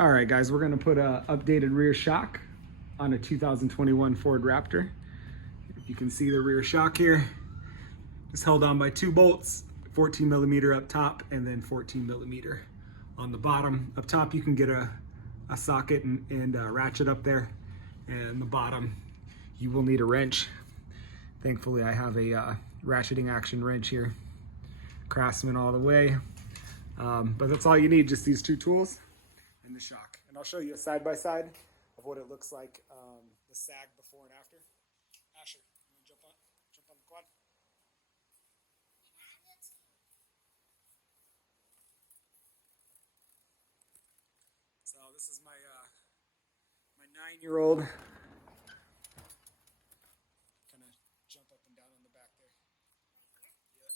All right, guys, we're gonna put a updated rear shock on a 2021 Ford Raptor. If you can see the rear shock here, it's held on by 2 bolts, 14 millimeter up top and then 14 millimeter on the bottom. Up top, you can get a socket and a ratchet up there, and the bottom, you will need a wrench. Thankfully, I have a ratcheting action wrench here, Craftsman all the way. But that's all you need, just these 2 tools and the shock. And I'll show you a side-by-side of what it looks like, the sag before and after. Asher, you wanna jump on the quad? So this is my 9-year-old. Kind of jump up and down on the back there. Yep.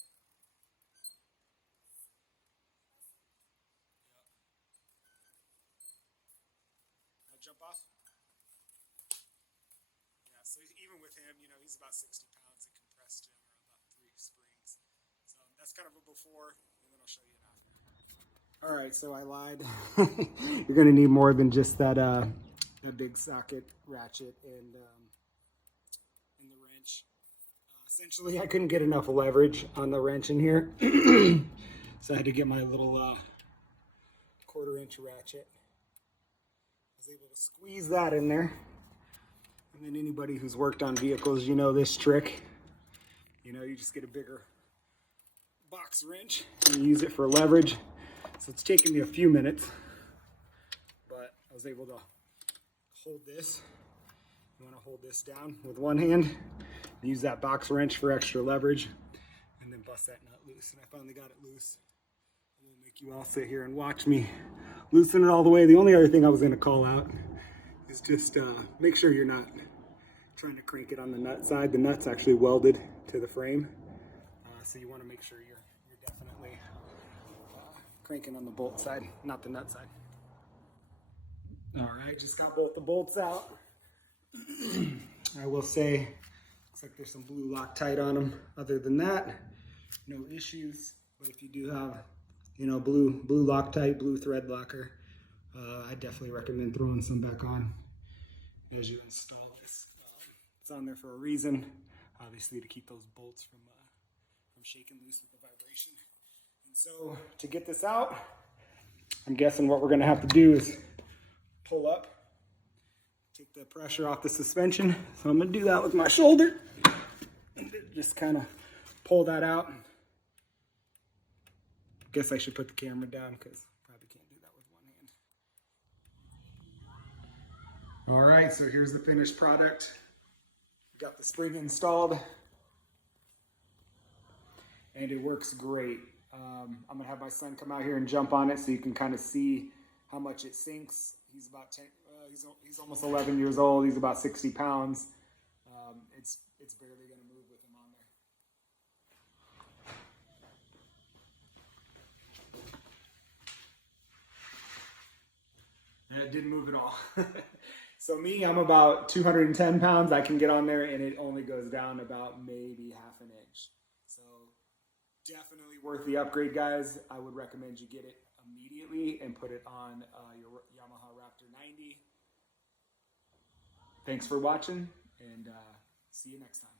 I'll jump off. Yeah, so even with him, you know, he's about 60 pounds. It compressed him around about 3 springs. So that's kind of a before, and then I'll show you an after. All right, so I lied. You're gonna need more than just that big socket, ratchet, and the wrench. Essentially, I couldn't get enough leverage on the wrench in here, so I had to get my little 1/4-inch ratchet. I was able to squeeze that in there. And then anybody who's worked on vehicles, you know this trick. You know, you just get a bigger box wrench and use it for leverage. So it's taken me a few minutes, but I was able to hold this. You want to hold this down with one hand, and use that box wrench for extra leverage, and then bust that nut loose. And I finally got it loose. I won't make you all sit here and watch me loosen it all the way. The only other thing I was going to call out is just make sure you're not trying to crank it on the nut side. The nut's actually welded to the frame, so you want to make sure you're definitely cranking on the bolt side, not the nut side. All right, just got both the bolts out. I will say, looks like there's some blue Loctite on them. Other than that, no issues. But if you do have, you know, blue Loctite, blue thread locker, I definitely recommend throwing some back on as you install this. It's on there for a reason, obviously to keep those bolts from shaking loose with the vibration. And so to get this out, I'm guessing what we're gonna have to do is pull up, take the pressure off the suspension. So I'm gonna do that with my shoulder. Just kind of pull that out. Guess I should put the camera down because probably can't do that with one hand. All right, so here's the finished product. Got the spring installed, and it works great. I'm gonna have my son come out here and jump on it so you can kind of see how much it sinks. He's about 10, he's almost 11 years old. He's about 60 pounds. It's barely gonna move with him on there. And it didn't move at all. So me, I'm about 210 pounds. I can get on there and it only goes down about maybe ½ an inch. So definitely worth the upgrade, guys. I would recommend you get it immediately and put it on your Yamaha Raptor 90. Thanks for watching, and see you next time.